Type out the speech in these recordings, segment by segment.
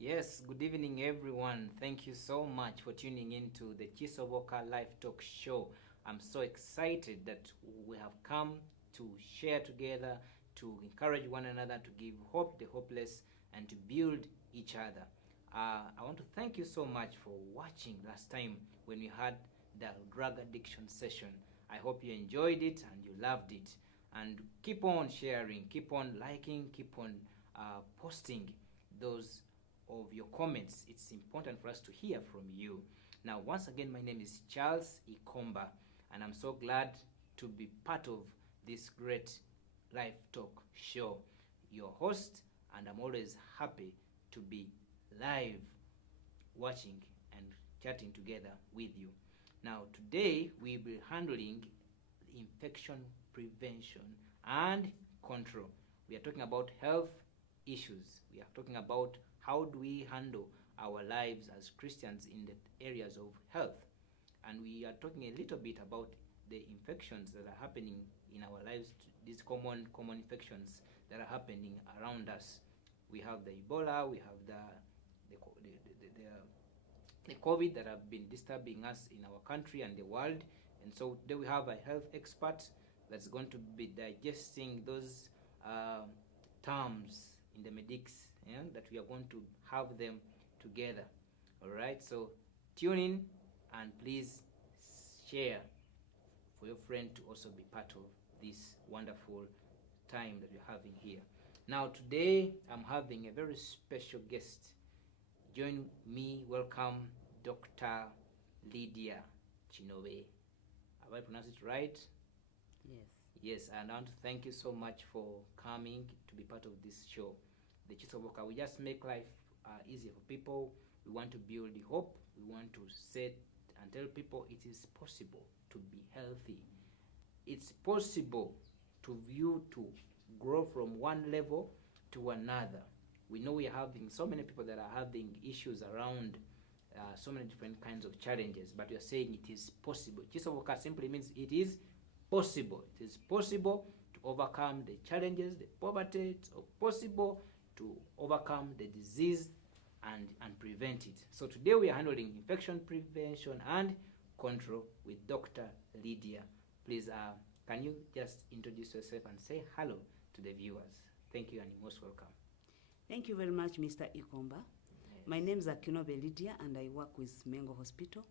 Yes, good evening, everyone. Thank you so much for tuning in to the Kisoboka Lifetalk show. I'm so excited that we have come to share together, to encourage one another, to give hope the hopeless, and to build each other. I want to thank you so much for watching last time when we had the drug addiction session. I hope you enjoyed it and you loved it. And keep on sharing, keep on liking, keep on posting those of your comments. It's important for us to hear from you. Now, once again, my name is Charles Ikomba, and I'm so glad to be part of this great Life Talk show. Your host, and I'm always happy to be live watching and chatting together with you. Now, today we'll be handling infection prevention and control. We are talking about health issues. We are talking about how do we handle our lives as Christians in the areas of health. And we are talking a little bit about the infections that are happening in our lives, these common infections that are happening around us. We have the Ebola, we have the COVID that have been disturbing us in our country and the world. And so today we have a health expert that's going to be digesting those terms in the medics, that we are going to have them together. All right, so tune in and please share for your friend to also be part of this wonderful time that we're having here. Now today I'm having a very special guest. Join me, welcome Dr. Lydia Chinobe. Have I pronounced it right? Yes. Yes, and I want to thank you so much for coming to be part of this show. The Kisoboka, we just make life easier for people. We want to build the hope. We want to set and tell people it is possible to be healthy. It's possible to grow from one level to another. We know we are having so many people that are having issues around so many different kinds of challenges, but we are saying it is possible. Kisoboka simply means it is possible. It is possible to overcome the challenges, the poverty. It's possible to overcome the disease and prevent it. So today we are handling infection prevention and control with Dr. Lydia. Please, can you just introduce yourself and say hello to the viewers? Thank you and you're most welcome. Thank you very much, Mr. Ikomba. Yes. My name is Kisoboka Lydia and I work with Mengo Hospital.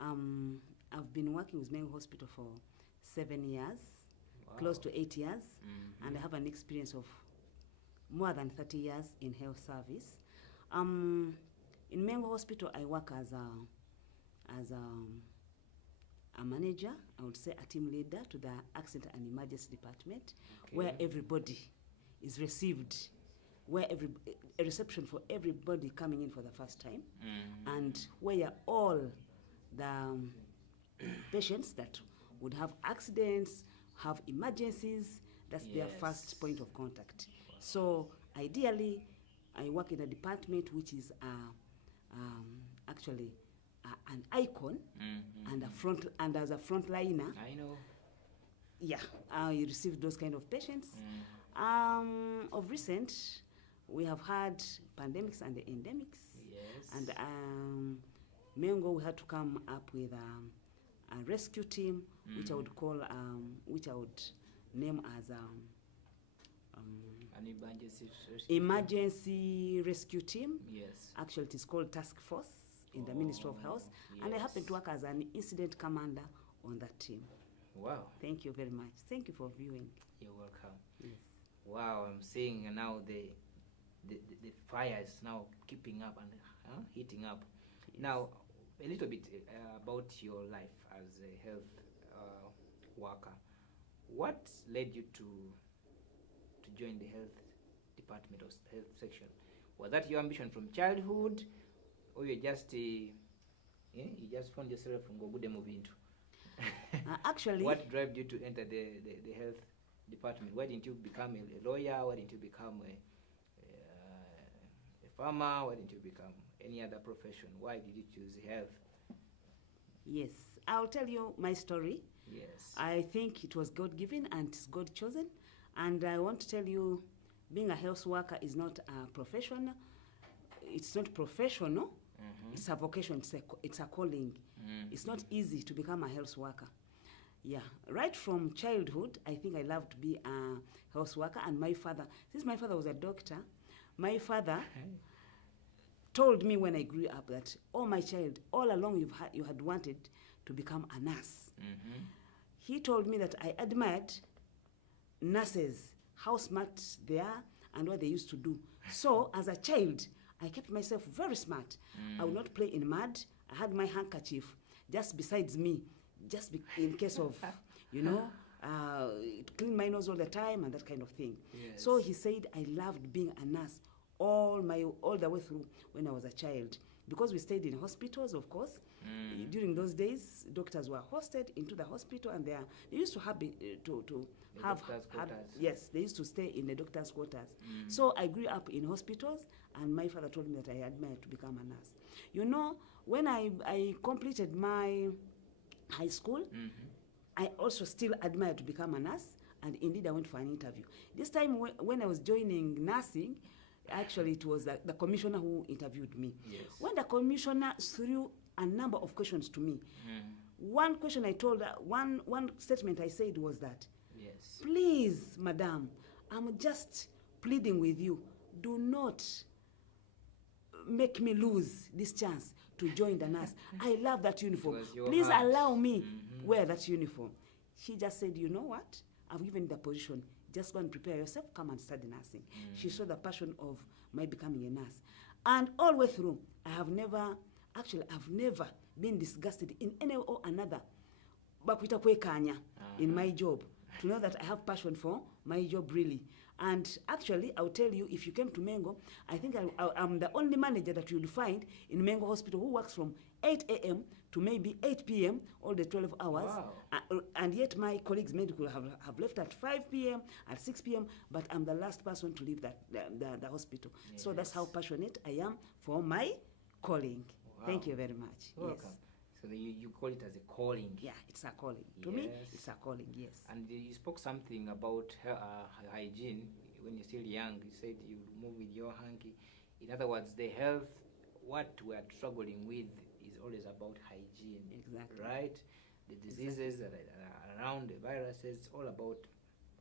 I've been working with Mengo Hospital for 7 years, Wow. close to 8 years, Mm-hmm. and I have an experience of more than 30 years in health service. In Mengo Hospital, I work as a manager, I would say a team leader to the accident and emergency department, Okay. where everybody is received, where a reception for everybody coming in for the first time, Mm-hmm. and where all the patients that would have accidents, have emergencies, that's their Yes. first point of contact. So ideally, I work in a department which is actually an icon Mm-hmm. and as a frontliner, I know. yeah, I receive those kind of patients. Of recent, we have had pandemics and the endemics, Yes. and Mengo, we had to come up with a rescue team, which I would call, which I would name as An emergency rescue. emergency rescue team. Yes. Actually, it is called task force in the Ministry of Health, and I happen to work as an incident commander on that team. Wow. Thank you very much. Thank you for viewing. You're welcome. Yes. Wow, I'm seeing now the fire is now keeping up and heating up. Yes. Now, a little bit about your life as a health worker. What led you to join the health department or health section? Was that your ambition from childhood, or you just you just found yourself from Gogude moving into? Actually, What drove you to enter the health department? Why didn't you become a lawyer? Why didn't you become a farmer? Why didn't you become any other profession? Why did you choose health? yes, I'll tell you my story. Yes. I think it was God-given and it's God-chosen. And I want to tell you, being a health worker is not a profession. it's not professional. It's a vocation. It's a calling. It's not easy to become a health worker. Yeah, right from childhood, I think I loved to be a health worker. And my father, since my father was a doctor, my father told me when I grew up that, oh, my child, all along you had wanted to become a nurse. He told me that I admired nurses, how smart they are and what they used to do. So as a child, I kept myself very smart. I would not play in mud. I had my handkerchief just besides me, in case of, to clean my nose all the time and that kind of thing. Yes. So he said I loved being a nurse all the way through when I was a child. Because we stayed in hospitals, of course. During those days, doctors were hosted into the hospital, and they used to have yes, they used to stay in the doctor's quarters. So I grew up in hospitals, and my father told me that I admired to become a nurse. You know, when I completed my high school, I also still admired to become a nurse, and indeed I went for an interview. This time when I was joining nursing, actually it was the commissioner who interviewed me. Yes. When the commissioner threw a number of questions to me, one question I told her, one statement I said was that, yes, please, madam, I'm just pleading with you, do not make me lose this chance to join the nurse. I love that uniform. Please allow me wear that uniform. She just said, you know what? I've given the position. Just go and prepare yourself. Come and study nursing. She saw the passion of my becoming a nurse. And all the way through, I've never been disgusted in any or another in my job. To know that I have passion for my job, really. And actually, I'll tell you, if you came to Mengo, I think I'm the only manager that you'll find in Mengo Hospital who works from 8 a.m. to maybe 8 p.m., all the 12 hours. Wow. And yet my colleagues medical have left at 5 p.m., at 6 p.m., but I'm the last person to leave the hospital. Yes. So that's how passionate I am for my calling. Wow. Thank you very much. Welcome. Yes. So you call it as a calling. Yeah, it's a calling. To me, it's a calling, yes. And you spoke something about hygiene when you're still young. You said you move with your hanky. In other words, the health, what we're struggling with is always about hygiene. Exactly. Right? The diseases that are around, the viruses, all about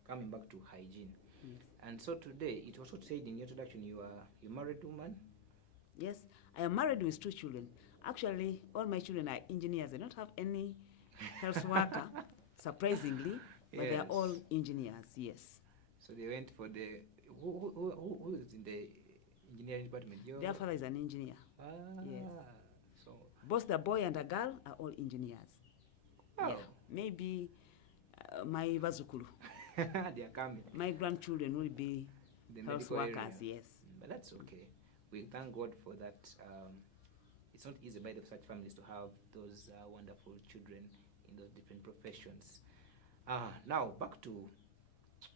coming back to hygiene. Yes. And so today, it also said in your introduction, you're married woman? Yes, I am married with 2 children. Actually, all my children are engineers. I don't have any health worker, surprisingly, but they are all engineers, yes. So they went for the... Who is in the engineering department? Their father is an engineer. Yes. So both the boy and the girl are all engineers. Oh. Yeah, maybe my vazukulu. They are coming. My grandchildren will be The health medical workers, area. yes. But that's okay. We thank God for that. It's not easy by the such families to have those wonderful children in those different professions. Now, back to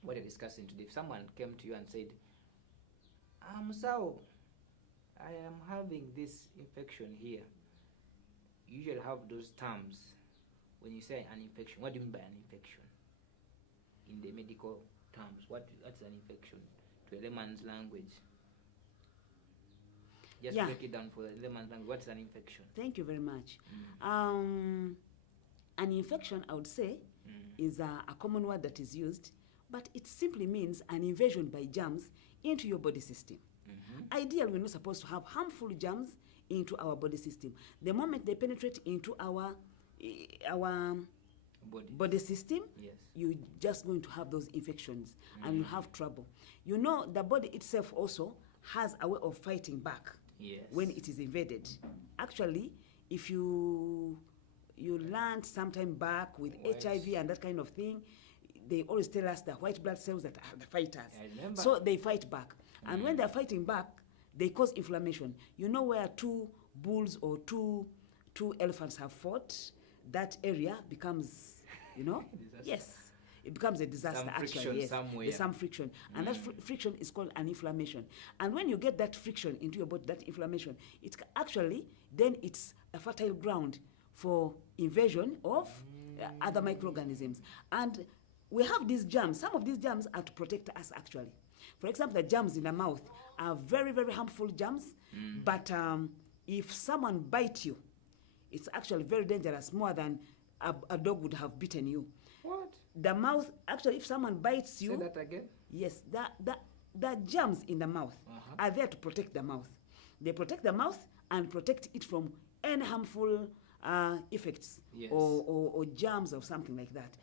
what we're discussing today. If someone came to you and said, so I am having this infection here. You usually have those terms. When you say an infection, what do you mean by an infection? In the medical terms, what's an infection to a layman's language? Just break it down for the layman's language. What's an infection? Thank you very much. An infection, I would say, is a common word that is used, but it simply means an invasion by germs into your body system. Ideally, we're not supposed to have harmful germs into our body system. The moment they penetrate into our body system, yes, you're just going to have those infections and you have trouble. You know, the body itself also has a way of fighting back when it is invaded. Actually, if you learned sometime back with HIV and that kind of thing, they always tell us the white blood cells that are the fighters. So they fight back. And when they're fighting back, they cause inflammation. You know where 2 bulls or two elephants have fought, that area becomes, yes, it becomes a disaster. Some actually. Friction Yes, somewhere. there's some friction. And that friction is called an inflammation. And when you get that friction into your body, that inflammation, it's a fertile ground for invasion of other microorganisms. And we have these germs. Some of these germs are to protect us, actually. For example, the germs in the mouth are very, very harmful germs. But if someone bites you, it's actually very dangerous, more than a dog would have bitten you. What? The mouth, actually, if someone bites you... Say that again? Yes, the germs in the mouth are there to protect the mouth. They protect the mouth and protect it from any harmful effects, Yes. or germs or something like that.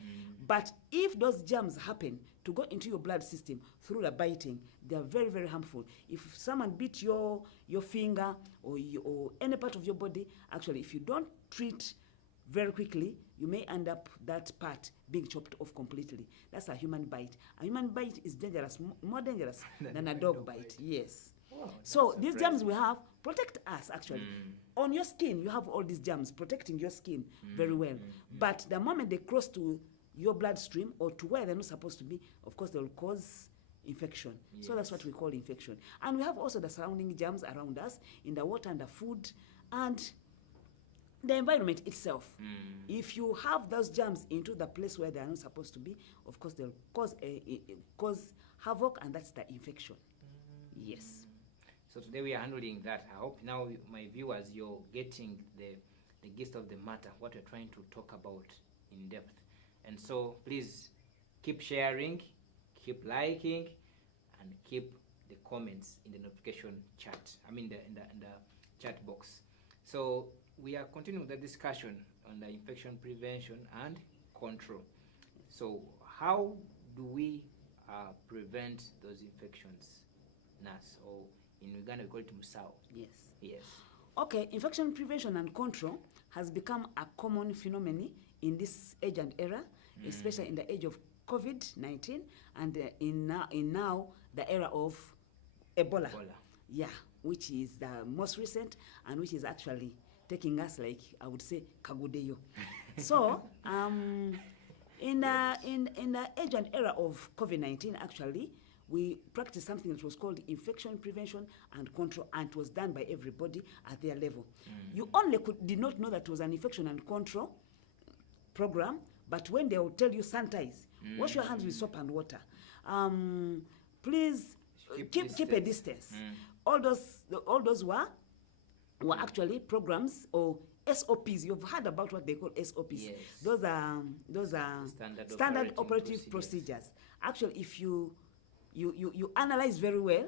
But if those germs happen to go into your blood system through the biting, they are very, very harmful. If someone bit your finger or any part of your body, actually, if you don't treat very quickly, you may end up that part being chopped off completely. That's a human bite. A human bite is dangerous, more dangerous than a dog bite. Yes. Wow, so these germs we have protect us, actually. On your skin, you have all these germs protecting your skin very well. But the moment they cross to your bloodstream or to where they're not supposed to be, of course, they will cause infection. Yes. So that's what we call infection. And we have also the surrounding germs around us, in the water and the food, and the environment itself. If you have those germs into the place where they are not supposed to be, of course, they'll cause havoc, and that's the infection. Yes. So today we are handling that. I hope now, my viewers, you're getting the gist of the matter, what we're trying to talk about in depth. And so please keep sharing, keep liking, and keep the comments in the notification chat. I mean in the chat box. So we are continuing the discussion on the infection prevention and control. So how do we prevent those infections, nurse? Or in Uganda we call it musao. Yes. Yes. Okay, infection prevention and control has become a common phenomenon in this age and era, especially in the age of COVID-19, and in now the era of Ebola. Yeah, which is the most recent, and which is actually taking us, like I would say, kagudeyo. So in the age and era of COVID-19, actually, we practiced something that was called infection prevention and control, and it was done by everybody at their level. You only did not know that it was an infection and control program, but when they will tell you sanitize, wash your hands with soap and water, please keep a distance. All those were actually programs or SOPs. You've heard about what they call SOPs. Yes. Those are standard operative procedures. Actually, if you analyze very well,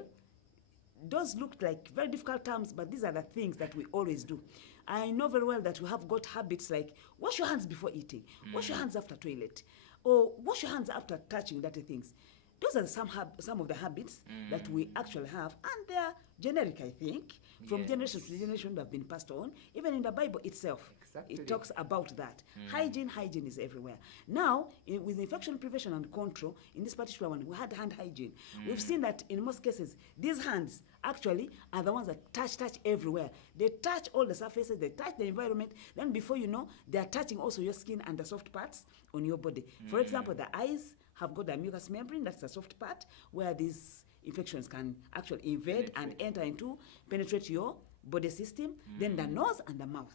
those look like very difficult terms, but these are the things that we always do. I know very well that we have got habits like wash your hands before eating, wash your hands after toilet, or wash your hands after touching dirty things. Those are some of the habits that we actually have, and they are generic, I think, from generation to generation that have been passed on. Even in the Bible itself, it talks about that. Hygiene is everywhere. Now, with infection prevention and control, in this particular one, we had hand hygiene. We've seen that in most cases, these hands actually are the ones that touch everywhere. They touch all the surfaces, they touch the environment, then before you know, they are touching also your skin and the soft parts on your body. For example, the eyes have got a mucous membrane, that's the soft part, where these infections can actually invade and enter into, penetrate your body system, then the nose and the mouth.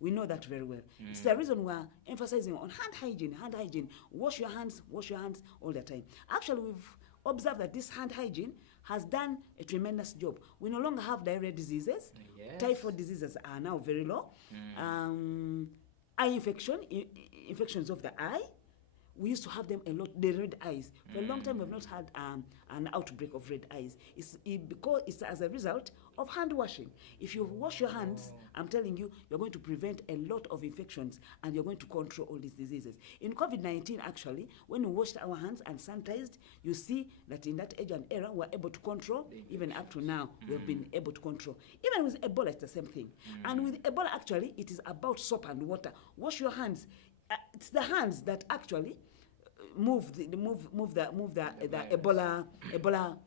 We know that very well. It's the reason we're emphasizing on hand hygiene. Wash your hands all the time. Actually, we've observed that this hand hygiene has done a tremendous job. We no longer have diarrhea diseases. Typhoid diseases are now very low. Eye infections of the eye, we used to have them a lot, the red eyes. For a long time, we've not had an outbreak of red eyes. Because it's as a result of hand washing. If you wash your hands, I'm telling you, you're going to prevent a lot of infections, and you're going to control all these diseases. In COVID-19, actually, when we washed our hands and sanitized, you see that in that age and era, we're able to control. Even up to now, we've been able to control. Even with Ebola, it's the same thing. And with Ebola, actually, it is about soap and water. Wash your hands. It's the hands that actually move the Ebola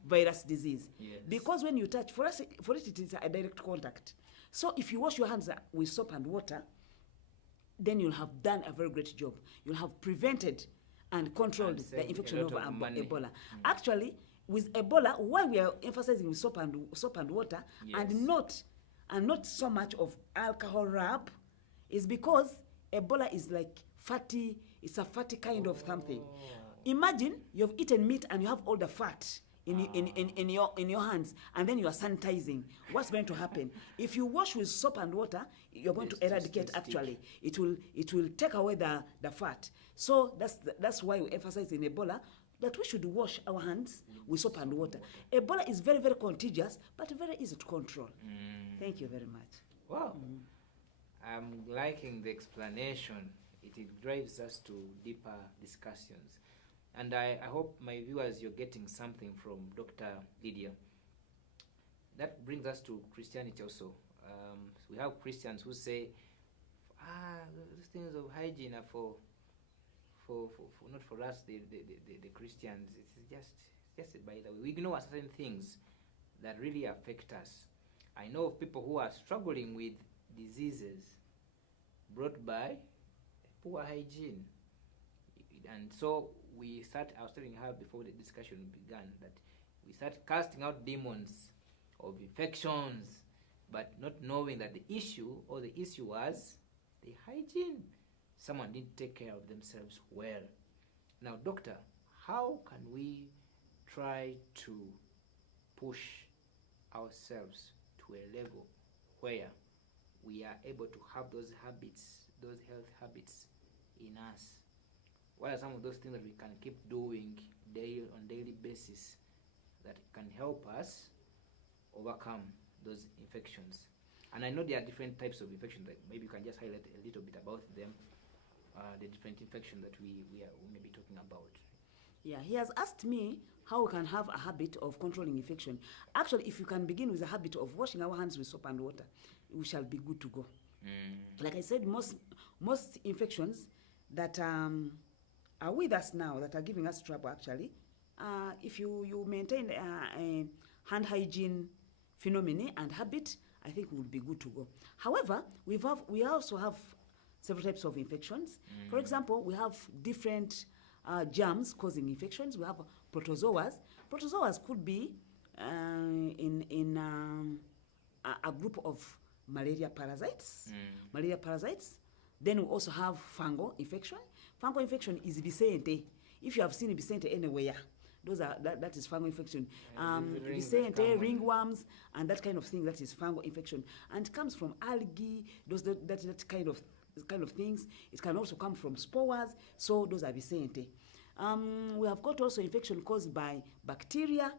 virus disease. Because when you touch, for it is a direct contact. So if you wash your hands with soap and water, then you'll have done a very great job. You'll have prevented and controlled the infection of Ebola. Actually, with Ebola, why we are emphasizing with soap and water, and not so much of alcohol rub, is because Ebola is like fatty. It's a fatty kind of something. Imagine you've eaten meat and you have all the fat in your hands, and then you are sanitizing. What's going to happen? If you wash with soap and water, you're going to eradicate. Actually, it will take away the fat. So that's why we emphasize in Ebola that we should wash our hands with soap and water. Ebola is very, very contagious, but very easy to control. Thank you very much. Wow. I'm liking the explanation. It drives us to deeper discussions. And I hope my viewers, you're getting something from Dr. Lydia. That brings us to Christianity also. We have Christians who say, these things of hygiene are for not for us, the Christians. It's just by the way. We ignore certain things that really affect us. I know of people who are struggling with diseases brought by poor hygiene. And so I was telling her before the discussion began that we start casting out demons of infections, but not knowing that the issue was the hygiene. Someone didn't take care of themselves well. Now, doctor, how can we try to push ourselves to a level where we are able to have those health habits in us? What are some of those things that we can keep doing on daily basis that can help us overcome those infections? And I know there are different types of infections. That maybe you can just highlight a little bit about them, the different infections that we may be talking about. Yeah, he has asked me how we can have a habit of controlling infection. Actually, if you can begin with a habit of washing our hands with soap and water, we shall be good to go. Like I said, most infections that are with us now, that are giving us trouble actually, if you maintain a hand hygiene phenomenon and habit, I think we'll be good to go. However, we also have several types of infections. For example, we have different germs causing infections. We have protozoas. Protozoas could be in a group of malaria parasites. Then we also have fungal infection. Fungal infection is Bisente. If you have seen Bisente anywhere, that is fungal infection. Bisente, ringworms, and that kind of thing, that is fungal infection. And it comes from algae, that kind of things. It can also come from spores, so those are Bisente. We have got also infection caused by bacteria,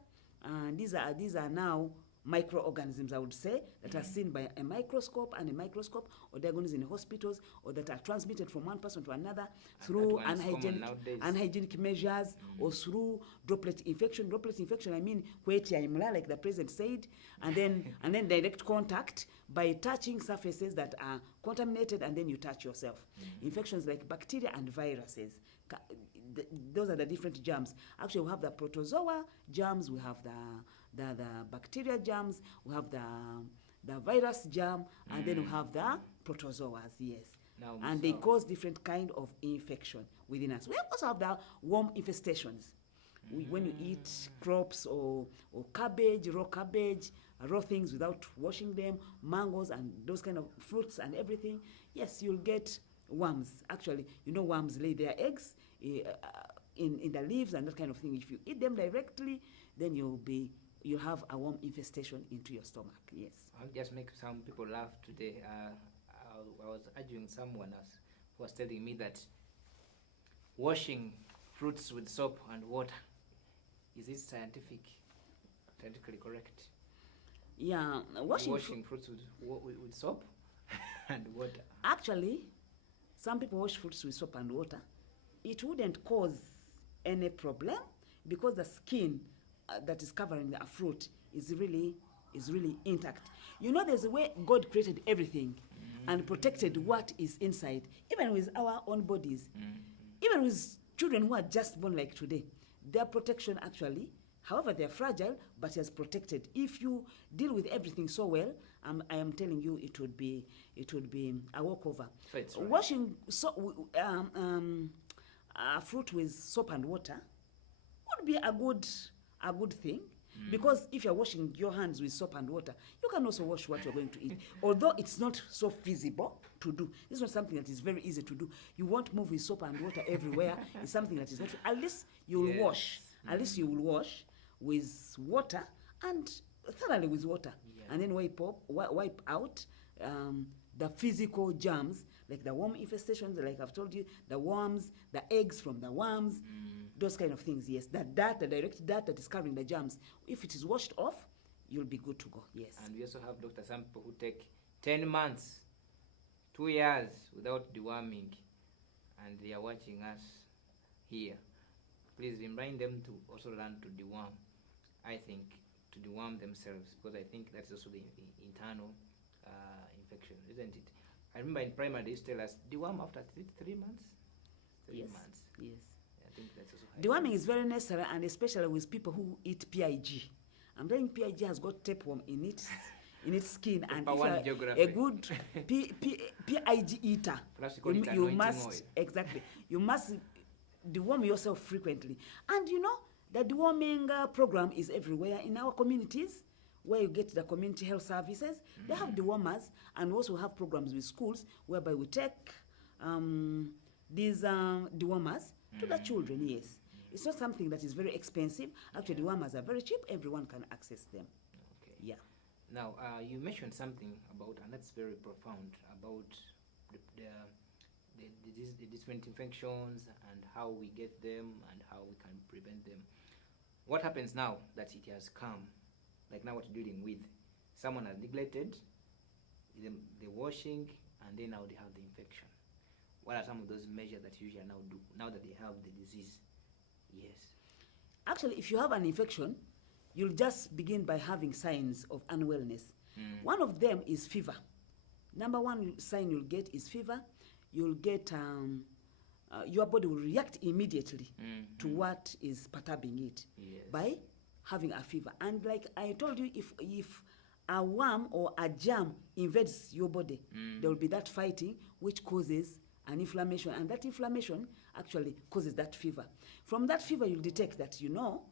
and these are now microorganisms, I would say, that are seen by a microscope, or diagnosed in hospitals, or that are transmitted from one person to another through unhygienic measures, or through droplet infection. Droplet infection, I mean, like the president said, and then direct contact by touching surfaces that are contaminated, and then you touch yourself. Infections like bacteria and viruses. Those are the different germs. Actually, we have the protozoa germs, we have the bacteria germs, we have the virus germ, and then we have the protozoas, yes. And they cause different kind of infection within us. We also have the worm infestations. When you eat crops or cabbage, raw things without washing them, mangoes and those kind of fruits and everything, yes, you'll get worms. Actually, worms lay their eggs in the leaves and that kind of thing. If you eat them directly, then you'll have a worm infestation into your stomach. Yes. I'll just make some people laugh today. I was arguing someone else who was telling me that washing fruits with soap and water, is it scientifically correct? Yeah, washing fruits with soap and water. Actually, some people wash fruits with soap and water. It wouldn't cause any problem because the skin that is covering the fruit is really intact. There's a way God created everything and protected what is inside, even with our own bodies, even with children who are just born like today. Their protection actually, however, they're fragile, but He has protected. If you deal with everything so well, I am telling you, it would be a walkover. So it's right. Washing fruit with soap and water would be a good thing. Because if you're washing your hands with soap and water, you can also wash what you're going to eat. Although it's not so feasible to do. It's not something that is very easy to do. You won't move with soap and water everywhere. It's something that is not. At least you'll wash. At least you will wash with water, and thoroughly with water, Yeah. and then wipe out the physical germs, like the worm infestations, like I've told you, the worms, the eggs from the worms, those kind of things. Yes, the direct dirt that is carrying the germs. If it is washed off, you'll be good to go. Yes. And we also have, Doctor, some people who take 10 months, 2 years without deworming, and they are watching us here. Please remind them to also learn to deworm. I think to deworm themselves, because I think that's also the internal infection, isn't it? I remember in primary they used to tell us deworm after 3 months. 3 Yes. months. Yes. I think that's also high. Deworming is very necessary, and especially with people who eat PIG. I'm telling you, PIG has got tapeworm in its skin, and Paper one if you're geography. a good PIG eater, Perhaps we call it you anointing must oil. exactly you must deworm yourself frequently. And you know, the deworming program is everywhere in our communities, where you get the community health services. They have dewormers, and we also have programs with schools whereby we take these dewormers to the children. Yes, it's not something that is very expensive. Actually, dewormers are very cheap. Everyone can access them. Okay. Yeah. Now, you mentioned something about, and that's very profound, about the different infections and how we get them and how we can prevent them. What happens now that it has come, like now what you're dealing with? Someone has neglected the washing, and then now they have the infection. What are some of those measures that you usually now do, now that they have the disease? Yes. Actually, if you have an infection, you'll just begin by having signs of unwellness. One of them is fever. Number one sign you'll get is fever. You'll get, your body will react immediately to what is perturbing it. Yes. By having a fever. And like I told you, if a worm or a germ invades your body, there will be that fighting, which causes an inflammation, and that inflammation actually causes that fever. From that fever, you'll detect that, you know,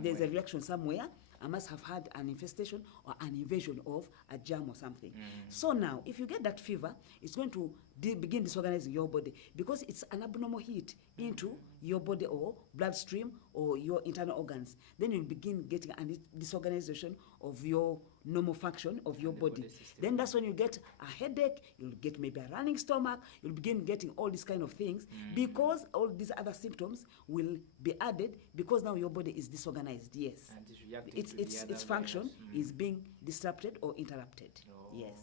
there's a reaction somewhere. I must have had an infestation or an invasion of a germ or something. So now, if you get that fever, it's going to begin disorganizing your body, because it's an abnormal heat into your body or bloodstream or your internal organs. Then you'll begin getting a disorganization of your normal function of your body. Then that's when you get a headache, you'll get maybe a running stomach, you'll begin getting all these kind of things, because all these other symptoms will be added, because now your body is disorganized. Yes. And it's reacting to the other its function virus. is being disrupted or interrupted. Oh. Yes.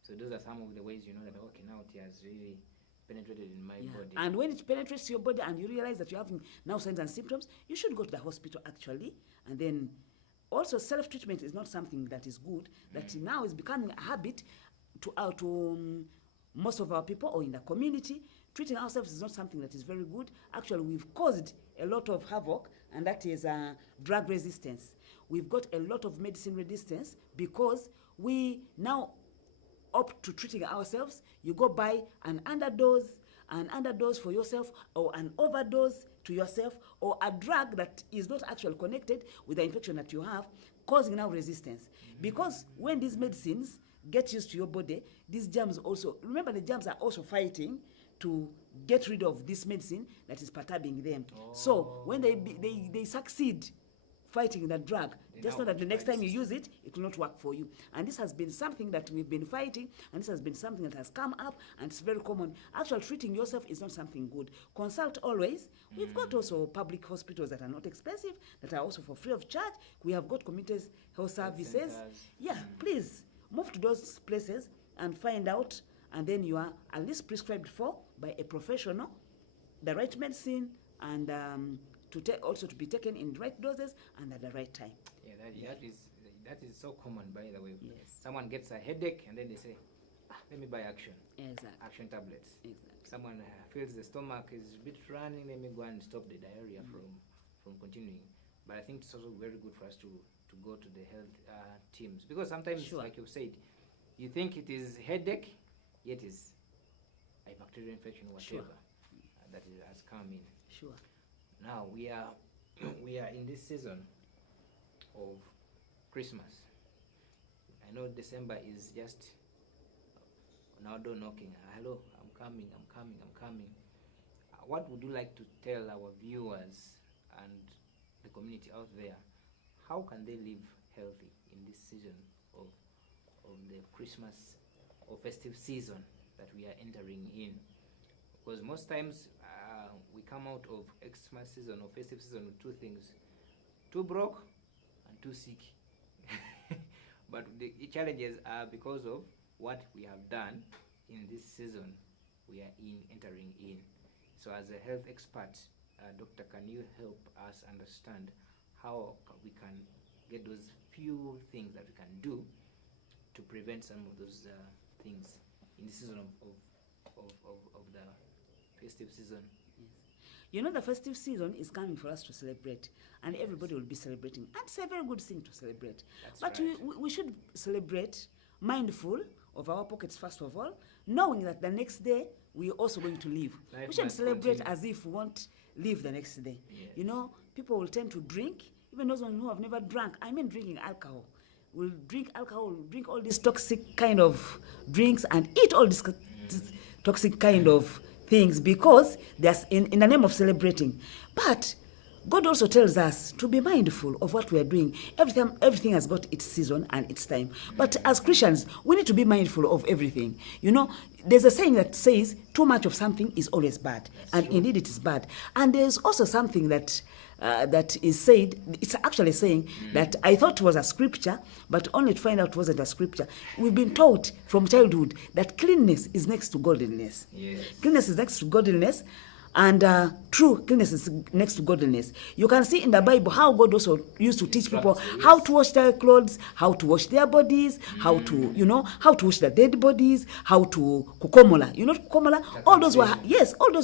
So those are some of the ways you know that, okay, now it has really penetrated in my body. And when it penetrates your body and you realize that you're having now signs and symptoms, you should go to the hospital actually. And then also self-treatment is not something that is good, that now is becoming a habit to most of our people or in the community. Treating ourselves is not something that is very good. Actually, we've caused a lot of havoc, and that is drug resistance. We've got a lot of medicine resistance because we now opt to treating ourselves. You go buy an underdose for yourself, or an overdose to yourself, or a drug that is not actually connected with the infection that you have, causing now resistance. Because when these medicines get used to your body, these germs also, remember the germs are also fighting to get rid of this medicine that is perturbing them. So when they succeed fighting the drug, just know that the next time you use it, it will not work for you. And this has been something that we've been fighting, and this has been something that has come up, and it's very common. Actually, treating yourself is not something good. Consult always. We've got also public hospitals that are not expensive, that are also for free of charge. We have got community health services. Yeah, please move to those places and find out, and then you are at least prescribed for by a professional, the right medicine, and also to be taken in right doses and at the right time. Yeah, that is so common, by the way. Yes. Someone gets a headache and then they say, let me buy action. Exactly. Action tablets. Exactly. Someone feels the stomach is a bit running, let me go and stop the diarrhea from continuing. But I think it's also very good for us to go to the health teams, because sometimes, like you said, you think it is headache, yet is a bacterial infection, whatever that has come in. Sure. Now we are in this season of Christmas. I know December is just on our door knocking. Hello, I'm coming. What would you like to tell our viewers and the community out there, how can they live healthy in this season of the Christmas or festive season that we are entering in? Because most times we come out of Xmas season or festive season with two things: too broke and too sick. But the challenges are because of what we have done in this season we are entering in. So as a health expert, doctor, can you help us understand how we can get those few things that we can do to prevent some of those things in the season of the festive season? You know, the festive season is coming for us to celebrate, and everybody will be celebrating. And it's a very good thing to celebrate. But right. we should celebrate mindful of our pockets, first of all, knowing that the next day we're also going to live. Life we should celebrate continue. as if we won't live the next day. Yes. You know, people will tend to drink, even those who have never drank. I mean, drinking alcohol. We'll drink alcohol, drink all these toxic kind of drinks, and eat all this toxic kind of things because there's in the name of celebrating. But God also tells us to be mindful of what we are doing. Everything has got its season and its time. But as Christians, we need to be mindful of everything. You know, there's a saying that says too much of something is always bad. That's and true. Indeed it is bad. And there's also something that is said, it's actually saying that I thought was a scripture, but only to find out it wasn't a scripture. We've been taught from childhood that cleanliness is next to godliness. Yes. Cleanliness is next to godliness, and true cleanliness is next to godliness. You can see in the Bible how God also used to teach people how to wash their clothes, how to wash their bodies, how to, how to wash the dead bodies, how to kukomola. You know kukomola? All those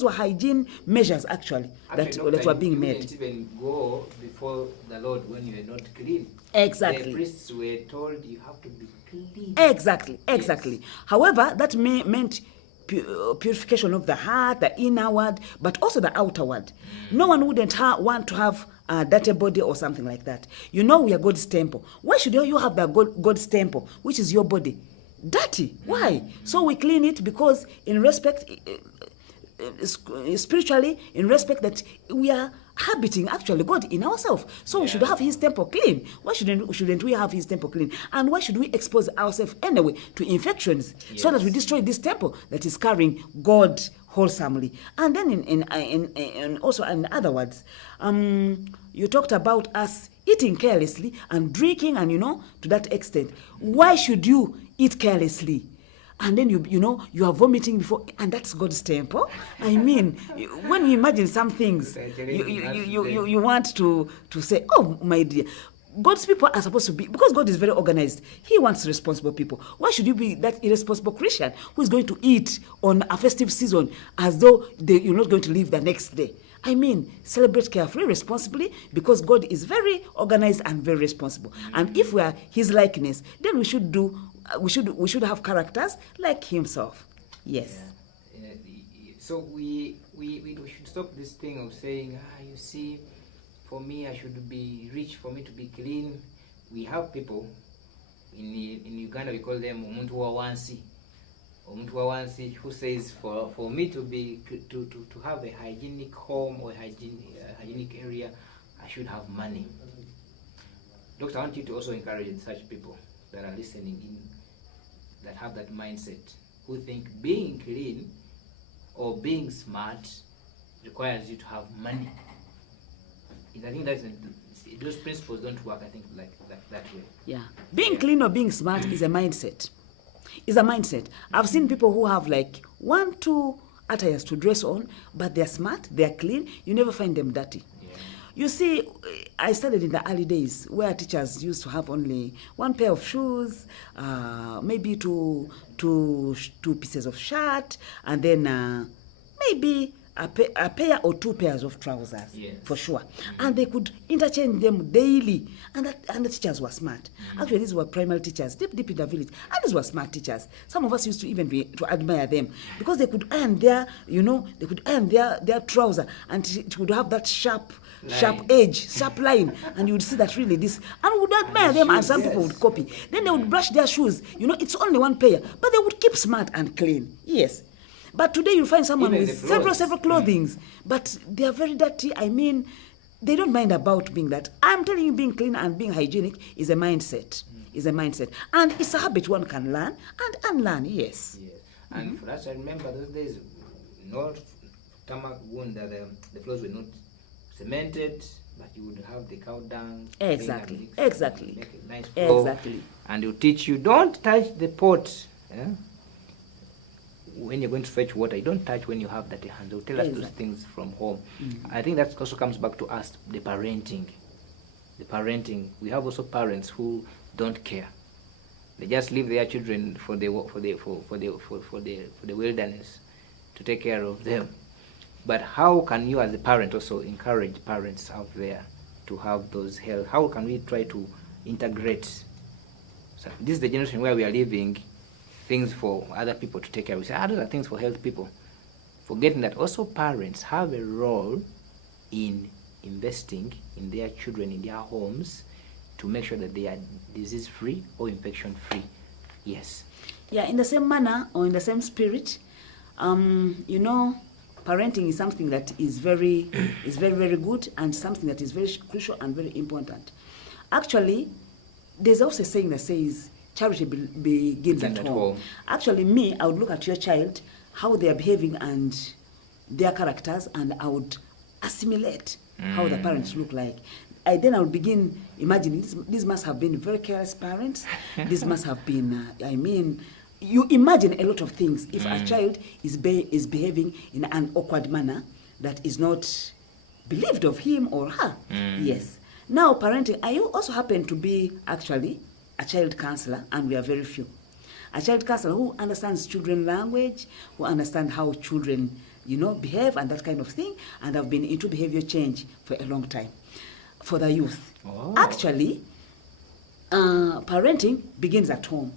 were hygiene measures actually that were being made. You didn't even go before the Lord when you were not clean. Exactly. The priests were told you have to be clean. Exactly. Yes. However, that meant purification of the heart, the inner word, but also the outer word. No one wouldn't want to have a dirty body or something like that. You know, we are God's temple. Why should you have the God's temple, which is your body, dirty? Why? So we clean it because in respect, spiritually, in respect that we are habiting actually God in ourselves. So we should have his temple clean. Why shouldn't we have his temple clean? And why should we expose ourselves anyway to infections so that we destroy this temple that is carrying God wholesomely? And then in also in other words, you talked about us eating carelessly and drinking, and to that extent. Why should you eat carelessly? And then you are vomiting before, and that's God's temple. I mean, when you imagine some things, you want to say, oh my dear, God's people are supposed to be, because God is very organized. He wants responsible people. Why should you be that irresponsible Christian who is going to eat on a festive season as though you're not going to live the next day? I mean, celebrate carefully, responsibly, because God is very organized and very responsible. And if we are His likeness, then we should have characters like Himself. Yes. Yeah. So we should stop this thing of saying, you see, for me I should be rich, for me to be clean. We have people in Uganda, we call them umuntu wa wansi, who says for me to be to have a hygienic home or hygienic area, I should have money. Doctor, I want you to also encourage such people that are listening in, that have that mindset, who think being clean or being smart requires you to have money. I think those principles don't work, I think, like that way. Yeah. Being clean or being smart is a mindset. I've seen people who have like 1-2 attires to dress on, but they're smart, they're clean. You never find them dirty. Yeah. You see, I studied in the early days where teachers used to have only one pair of shoes, maybe two pieces of shirt, and then maybe a pair or 2 pairs of trousers, yes, for sure. And they could interchange them daily. And the teachers were smart. Actually, these were primary teachers, deep in the village. And these were smart teachers. Some of us used to even to admire them because they could iron their trouser, and it would have that sharp edge, sharp line, and you would see that really this, and we would admire them, and some people would copy. Then they would brush their shoes. It's only one pair, but they would keep smart and clean. Yes. But today you'll find someone with several clothings, but they are very dirty. I mean, they don't mind about being that. I'm telling you, being clean and being hygienic is a mindset. Is a mindset. And it's a habit one can learn and unlearn, yes. And for us, I remember those days, not tarmac wound, that the floors were not cemented, but you would have the cow dung. Exactly. Make a nice floor. Exactly. And they'll teach you, don't touch the pot. When you're going to fetch water, you don't touch when you have dirty hands. They'll tell us those things from home. I think that also comes back to us, the parenting. We have also parents who don't care. They just leave their children for the wilderness to take care of them. But how can you as a parent also encourage parents out there to have those health? How can we try to integrate? So this is the generation where we are leaving things for other people to take care of. We say, those are things for health people. Forgetting that also parents have a role in investing in their children, in their homes, to make sure that they are disease-free or infection-free. Yes. Yeah, in the same manner or in the same spirit, parenting is something that is very, very good, and something that is very crucial and very important. Actually, there's also a saying that says, charity begins at home. Actually, I would look at your child, how they are behaving and their characters, and I would assimilate how the parents look like. Then I would begin imagining, this must have been very careless parents. This must have been, you imagine a lot of things. If a child is behaving in an awkward manner that is not believed of him or her. Yes. Now, parenting, I also happen to be actually a child counselor, and we are very few. A child counselor who understands children language, who understands how children, behave and that kind of thing, and I've been into behavior change for a long time for the youth. Actually, parenting begins at home.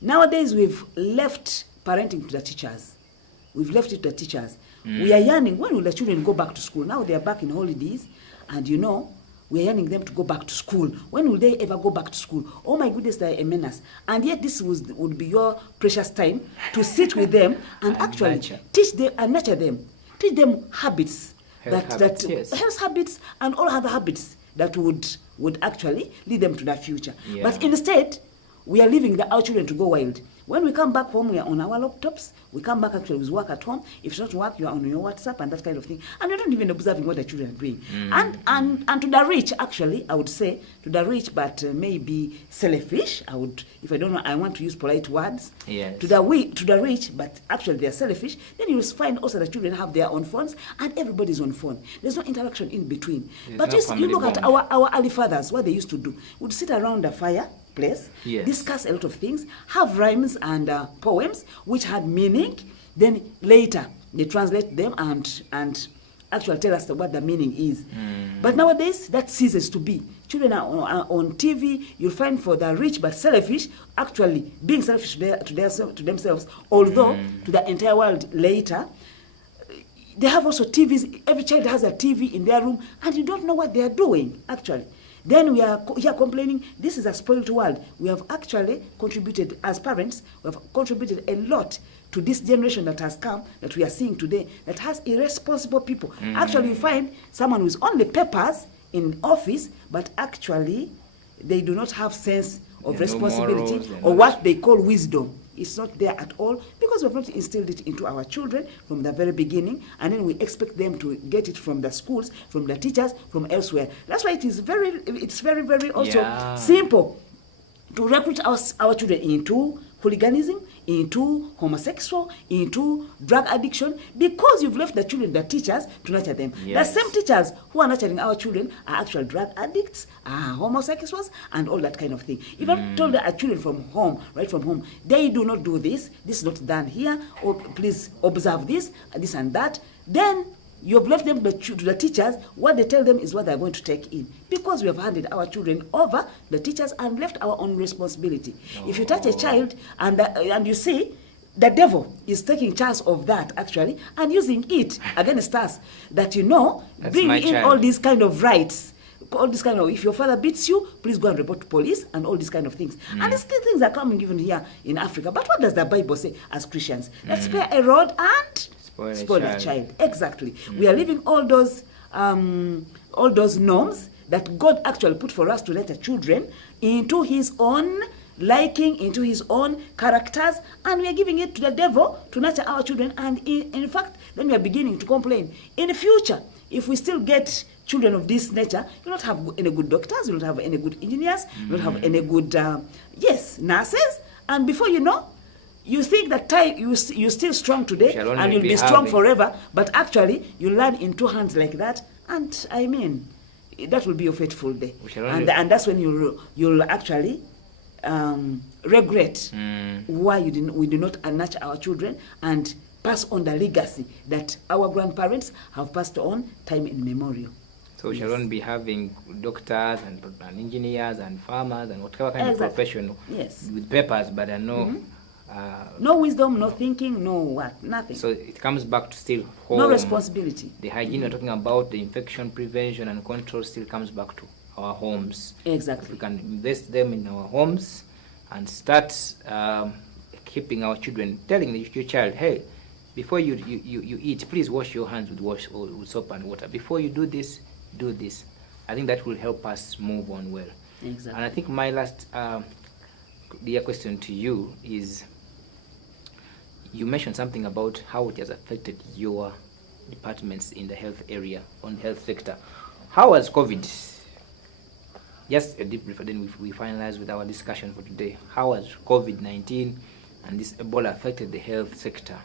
Nowadays, we've left parenting to the teachers. We've left it to the teachers. We are yearning, when will the children go back to school? Now they are back in holidays, and we are yearning them to go back to school. When will they ever go back to school? Oh my goodness, they are a menace. And yet this would be your precious time to sit with them and actually teach them and nurture them. Teach them habits, health habits and all other habits that would actually lead them to the future. But instead, we are leaving our children to go wild. When we come back home, we are on our laptops. We come back actually with work at home. If it's not work, you are on your WhatsApp and that kind of thing. And you're not even observing what the children are doing. And to the rich, actually, I would say, to the rich, but maybe selfish. If I don't know, I want to use polite words. Yes. To the rich, but actually they are selfish. Then you will find also the children have their own phones, and everybody's on phone. There's no interaction in between. But you look at our early fathers, what they used to do. Would sit around the fireplace, discuss a lot of things, have rhymes and poems which had meaning. Then later they translate them and actually tell us what the meaning is. But nowadays that ceases to be. Children are on TV. You'll find for the rich but selfish, actually being selfish to themselves, although to the entire world later. They have also TVs. Every child has a TV in their room, and you don't know what they are doing, actually. Then we are here complaining, this is a spoiled world. We have actually contributed, as parents, we have contributed a lot to this generation that has come, that we are seeing today, that has irresponsible people. Actually, you find someone who's only papers in office, but actually they do not have sense of responsibility or what they call wisdom. It's not there at all, because we've not instilled it into our children from the very beginning, and then we expect them to get it from the schools, from the teachers, from elsewhere. That's why it's very, very also simple to recruit our children into hooliganism, into homosexual, into drug addiction, because you've left the children, the teachers, to nurture them. The same teachers who are nurturing our children are actual drug addicts, are homosexuals, and all that kind of thing. If I told our children from home, right from home, they do not do this is not done here, or please observe this and that, then you've left them to the teachers. What they tell them is what they're going to take in, because we have handed our children over the teachers and left our own responsibility. If you touch a child and you see the devil is taking charge of that actually and using it against us, that bring in all these kind of rights, all this kind of, if your father beats you, please go and report to police, and all these kind of things. And these things are coming even here in Africa. But what does the Bible say as Christians? Let's spare a rod and spoil a child. Exactly. We are leaving all those all those norms that God actually put for us to let our children into his own liking, into his own characters, and we are giving it to the devil to nurture our children. And in fact, then we are beginning to complain. In the future, if we still get children of this nature, you don't have any good doctors, you don't have any good engineers, you don't have any good, nurses. And before you know, you think that you're still strong today and you'll be strong forever, but actually you learn in two hands like that, and I mean, that will be your fateful day. And that's when you'll actually regret why we do not nurture our children and pass on the legacy that our grandparents have passed on time immemorial. So we shall be having doctors and engineers and farmers and whatever kind of profession with papers, but no wisdom, no thinking, no what, nothing. So it comes back to still home. No responsibility. The hygiene we're talking about, the infection prevention and control still comes back to our homes. Exactly. We can invest them in our homes and start keeping our children, telling your child, hey, before you eat, please wash your hands with soap and water. Before you do this, do this. I think that will help us move on well. Exactly. And I think my last dear question to you is, you mentioned something about how it has affected your departments in the health area, on the health sector. How has COVID, just a deep brief, then we finalize with our discussion for today. How has COVID-19 and this Ebola affected the health sector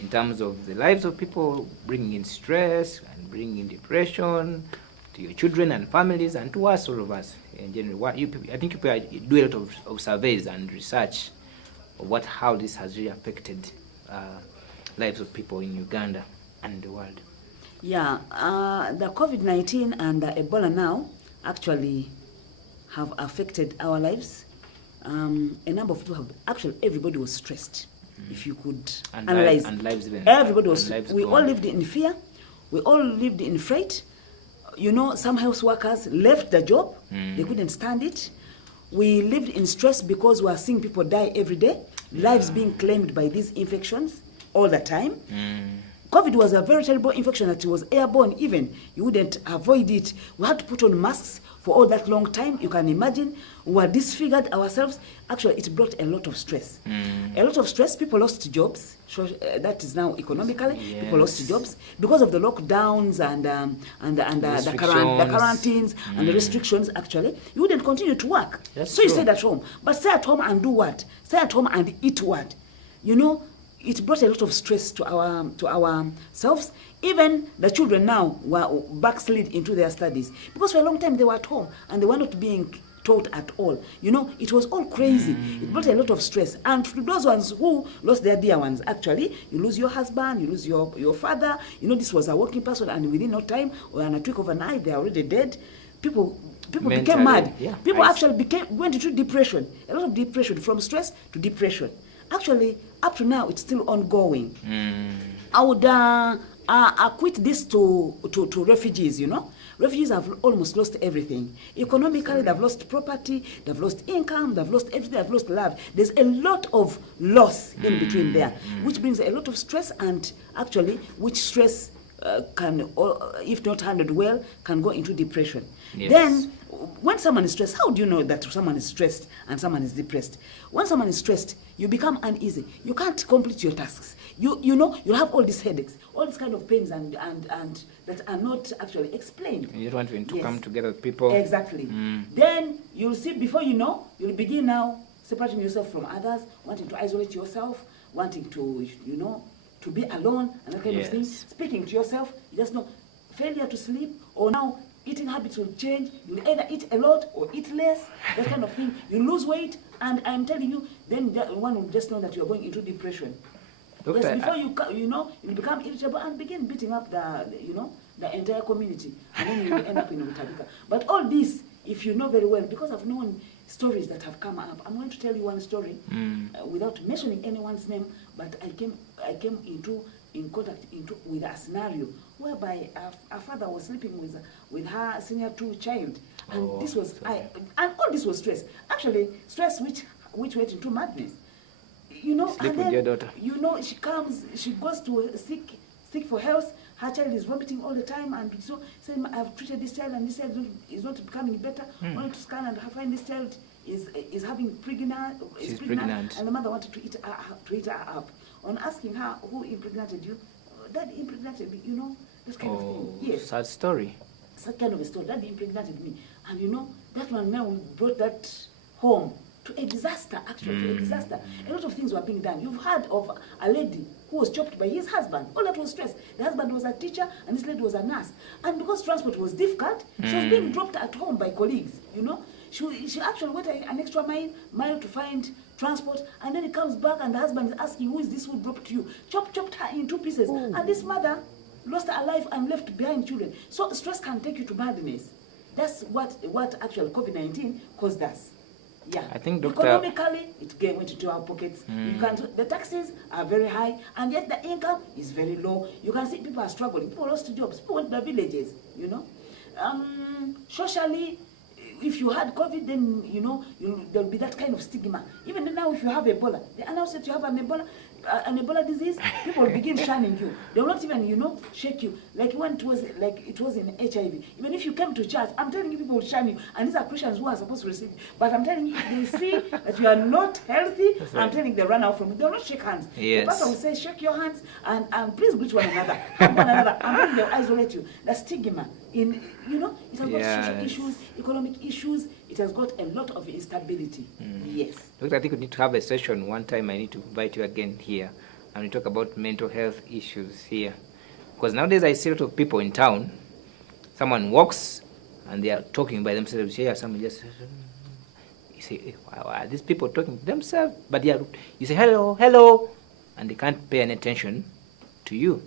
in terms of the lives of people, bringing in stress and bringing in depression to your children and families and to us, all of us in general? I think you do a lot of surveys and research of how this has really affected lives of people in Uganda and the world. Yeah, the COVID-19 and the Ebola now actually have affected our lives. A number of people have, actually everybody was stressed. If you could analyze. And lives even. Everybody was, we all lived in fear. We all lived in fright. You know, some health workers left the job. They couldn't stand it. We lived in stress because we are seeing people die every day. Lives being claimed by these infections all the time. COVID was a very terrible infection that was airborne even. You wouldn't avoid it. We had to put on masks for all that long time. You can imagine. We were disfigured ourselves. Actually, it brought a lot of stress. A lot of stress. People lost jobs. So, that is now economically. Yes. People lost jobs because of the lockdowns and the quarantines and the restrictions. Actually, you wouldn't continue to work. So you stayed at home. But stay at home and do what? Stay at home and eat what? You know, it brought a lot of stress to ourselves. Even the children now were backslid into their studies because for a long time they were at home and they were not being taught at all. You know, it was all crazy. It brought a lot of stress. And to those ones who lost their dear ones, actually, you lose your husband, you lose your father. You know, this was a working person, and within no time or in a tweak of an eye, they are already dead. People mentally became mad. Yeah, people actually went into depression. A lot of depression, from stress to depression. Actually, up to now, it's still ongoing. I would acquit this to refugees, you know. Refugees have almost lost everything. Economically, they've lost property, they've lost income, they've lost everything, they've lost love. There's a lot of loss in between there, which brings a lot of stress, and actually, which stress can, if not handled well, can go into depression. Yes. Then, when someone is stressed, how do you know that someone is stressed and someone is depressed? When someone is stressed, you become uneasy. You can't complete your tasks. You know, you have all these headaches, all these kind of pains and that are not actually explained. You don't want to come together with people. Exactly. Then you'll see, before you know, you'll begin now separating yourself from others, wanting to isolate yourself, wanting to, you know, to be alone and that kind of thing. Speaking to yourself, you just know, failure to sleep, or now eating habits will change. You'll either eat a lot or eat less, that kind of thing. You lose weight, and I'm telling you, then one will just know that you're going into depression. Doctor, yes, before you know, you become irritable and begin beating up the entire community, and then you will end up in Utabika. But all this, if you know very well, because I've known stories that have come up, I'm going to tell you one story without mentioning anyone's name. But I came in contact with a scenario whereby a father was sleeping with her senior 2 child, and this was and all this was stress. Actually, stress which went into madness. You know, sleep and with then, your daughter. You know, she goes to seek for health, her child is vomiting all the time, and so saying, I've treated this child and this child is not becoming better. Only to scan and find this child is having pregnant. She's pregnant. And the mother wanted to eat her up. On asking her who impregnated you, Dad impregnated me, that kind of thing. Yes. Sad story. Such kind of a story. Dad impregnated me. And that one now brought that home to a disaster, actually, to a disaster. A lot of things were being done. You've heard of a lady who was chopped by his husband. All that was stress. The husband was a teacher and this lady was a nurse. And because transport was difficult, she was being dropped at home by colleagues, She actually went an extra mile to find transport, and then he comes back and the husband is asking, who is this who dropped you? Chopped her in 2 pieces. Ooh. And this mother lost her life and left behind children. So stress can take you to madness. That's what actually COVID-19 caused us. Yeah. I think, Doctor, economically, it went into our pockets. The taxes are very high, and yet the income is very low. You can see people are struggling. People lost jobs. People went to the villages, Socially, if you had COVID, then, there'll be that kind of stigma. Even now, if you have Ebola, they announce that you have an Ebola disease, people will begin shunning you. They will not even, shake you. Like when it was in HIV. Even if you came to church, I'm telling you, people will shun you. And these are Christians who are supposed to receive. But I'm telling you, if they see that you are not healthy, I'm telling you, they run out from you. They will not shake hands. Yes. The pastor will say, shake your hands and please greet one another. Hug one another. I'm telling you, they'll isolate you. The stigma in, it has got social issues, economic issues. It has got a lot of instability. Yes. Look, I think we need to have a session one time. I need to invite you again here, and we talk about mental health issues here. Because nowadays I see a lot of people in town. Someone walks and they are talking by themselves. Here, someone just, you say, wow, are these people talking to themselves? But you say, hello, hello, and they can't pay any attention to you.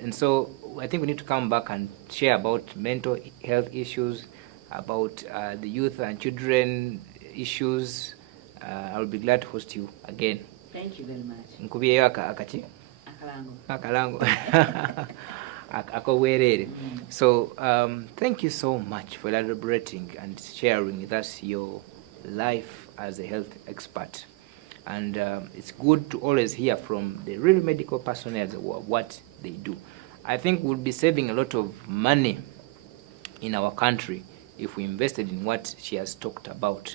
And so I think we need to come back and share about mental health issues, about the youth and children issues. I will be glad to host you again. Thank you very much. Nkubiyeyo akachi? Akalango. Akowerere. So thank you so much for elaborating and sharing with us your life as a health expert. And it's good to always hear from the real medical personnel what they do. I think we'll be saving a lot of money in our country if we invested in what she has talked about.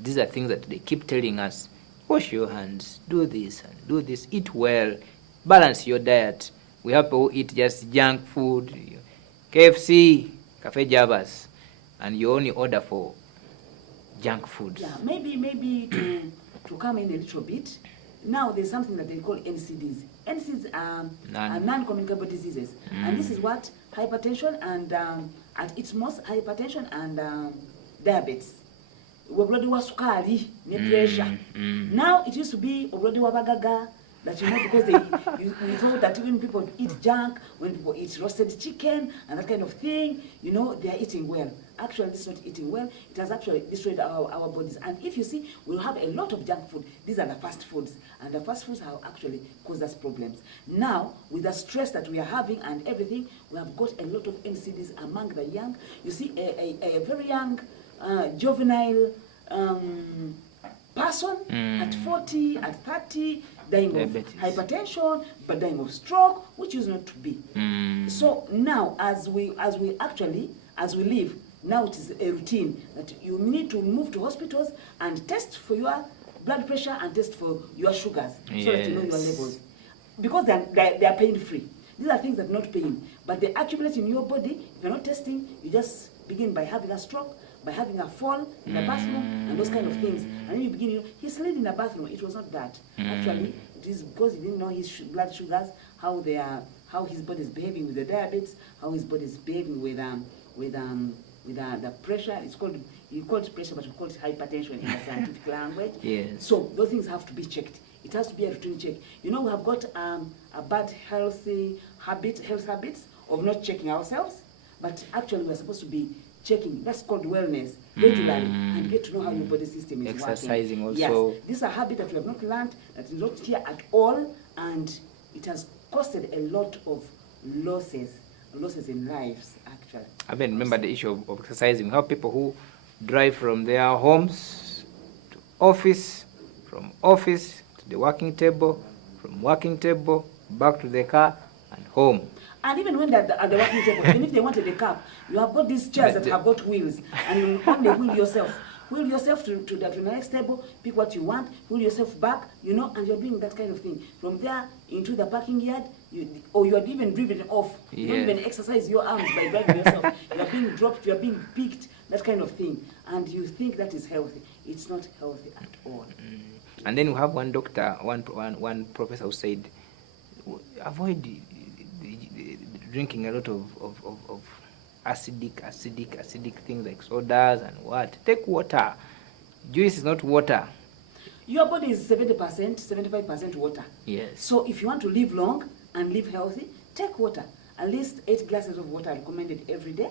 These are things that they keep telling us. Wash your hands, do this and do this, eat well, balance your diet. We have people who eat just junk food, KFC, Cafe Javas, and you only order for junk food. Yeah, maybe to come in a little bit. Now there's something that they call NCDs. NCDs are non-communicable diseases. And this is what hypertension and at its most hypertension and diabetes. Obrodi wa sukari, pressure. Now it used to be obrodi wa bagaga, that because you thought that when people eat junk, when people eat roasted chicken and that kind of thing, they are eating well. Actually, this is not eating well. It has actually destroyed our bodies. And if you see, we'll have a lot of junk food. These are the fast foods. And the fast foods have actually caused us problems. Now, with the stress that we are having and everything, we have got a lot of NCDs among the young. You see, a very young, juvenile person at 40, at 30, dying Diabetes. of hypertension, but dying of stroke, which is not to be. So now, as we live, now it is a routine that you need to move to hospitals and test for your blood pressure and test for your sugars, so that you know your levels. Because they are pain-free. These are things that are not pain, but they accumulate in your body. If you're not testing, you just begin by having a stroke, by having a fall in the bathroom, and those kind of things. And then you begin, he slid in the bathroom. It was not that. Actually, it is because he didn't know his blood sugars, how his body is behaving with the diabetes, how his body is behaving with the pressure. You call it pressure, but we call it hypertension in the scientific language. Yes. So those things have to be checked. It has to be a routine check. We have got a bad health habits of not checking ourselves, but actually we're supposed to be checking. That's called wellness regularly, and get to know how your body system is exercising working. also. Yes, this is a habit that we have not learned, that is not here at all, and it has costed a lot of losses in lives, actually. I mean, remember the issue of exercising. How people who drive from their homes to office, from office to the working table, from working table back to the car and home. And even when they're at the working table, even if they wanted a cup, you have got these chairs that have got wheels, and you only wheel yourself. Wheel yourself to the next table, pick what you want, wheel yourself back, you know, and you're doing that kind of thing. From there into the parking yard, or you're even driven off. You don't even exercise your arms by driving yourself. You're being dropped, you're being picked, that kind of thing. And you think that is healthy. It's not healthy at all. And then we have one doctor, one professor who said, avoid drinking a lot of acidic things like sodas and what. Take water. Juice is not water. Your body is 70%, 75% water. Yes. So if you want to live long and live healthy, take water. At least 8 glasses of water are recommended every day.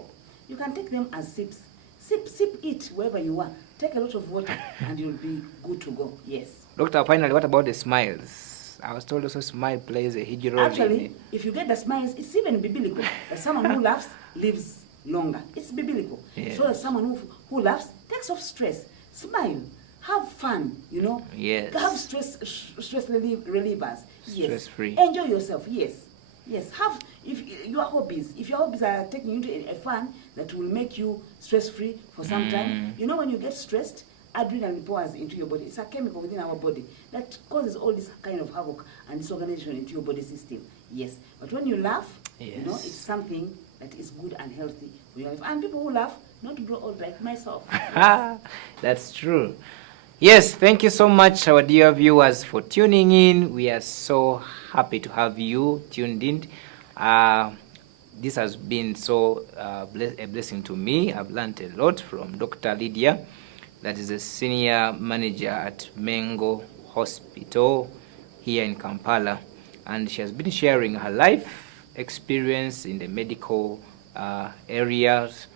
You can take them as sips. Sip it wherever you are. Take a lot of water and you'll be good to go. Yes. Doctor, finally, what about the smiles? I was told also smile plays a huge role. Actually, if you get the smiles, it's even biblical. That someone who laughs lives longer. It's biblical. Yes. So that someone who laughs takes off stress. Smile. Have fun, you know. Yes. Have stress relievers. Yes. Stress free. Enjoy yourself. Yes. Yes. Have if your hobbies. If your hobbies are taking you to a fun that will make you stress free for some time. You know, when you get stressed, adrenaline pours into your body. It's a chemical within our body that causes all this kind of havoc and disorganization into your body system. Yes. But when you laugh, you know, it's something that is good and healthy for your life. And people who laugh not grow old like myself. Yes. That's true. Yes, thank you so much, our dear viewers, for tuning in. We are so happy to have you tuned in. This has been so a blessing to me. I've learned a lot from Dr. Lydia, that is a senior manager at Mengo Hospital here in Kampala. And she has been sharing her life experience in the medical areas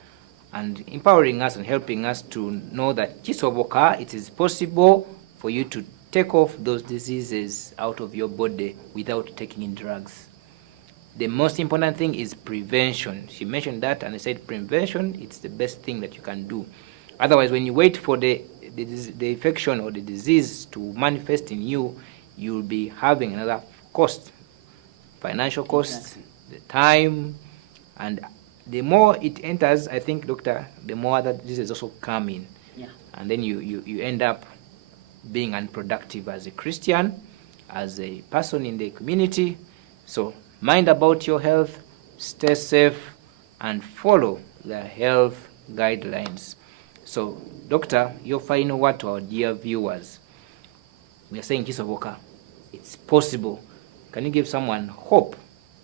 and empowering us and helping us to know that Kisoboka, it is possible for you to take off those diseases out of your body without taking in drugs. The most important thing is prevention. She mentioned that, and I said prevention, it's the best thing that you can do. Otherwise, when you wait for the infection or the disease to manifest in you, you'll be having another cost, financial cost, the time, and the more it enters, I think, doctor, the more that diseases also come in. Yeah. And then you end up being unproductive as a Christian, as a person in the community. So mind about your health, stay safe, and follow the health guidelines. So, doctor, your final word to our dear viewers. We are saying Kisoboka, it's possible. Can you give someone hope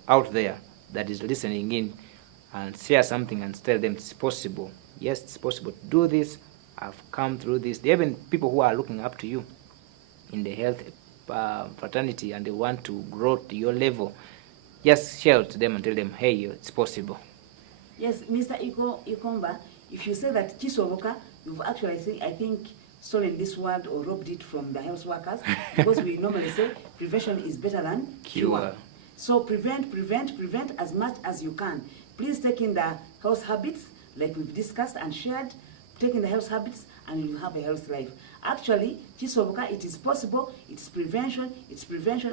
out there that is listening in and share something and tell them it's possible? Yes, it's possible to do this. I've come through this. There are even people who are looking up to you in the health fraternity and they want to grow to your level. Just share to them and tell them, hey, it's possible. Yes, Mr. Ikomba, if you say that Kisoboka, you've actually, I think, stolen this word or robbed it from the health workers, because we normally say prevention is better than cure. So prevent as much as you can. Please take in the health habits, like we've discussed and shared. Take in the health habits and you have a health life. Actually, Kisoboka, it is possible. It's prevention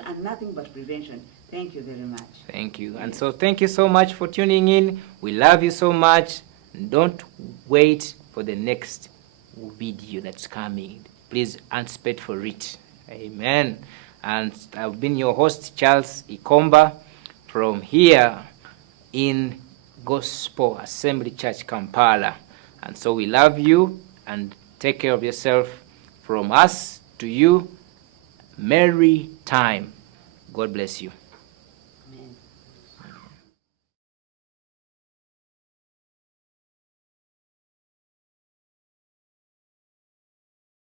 and nothing but prevention. Thank you very much. Thank you. And so thank you so much for tuning in. We love you so much. Don't wait for the next video that's coming. Please anticipate for it. Amen. And I've been your host, Charles Ikomba, from here in Gospel Assembly Church, Kampala. And so we love you and take care of yourself. From us to you, merry time. God bless you.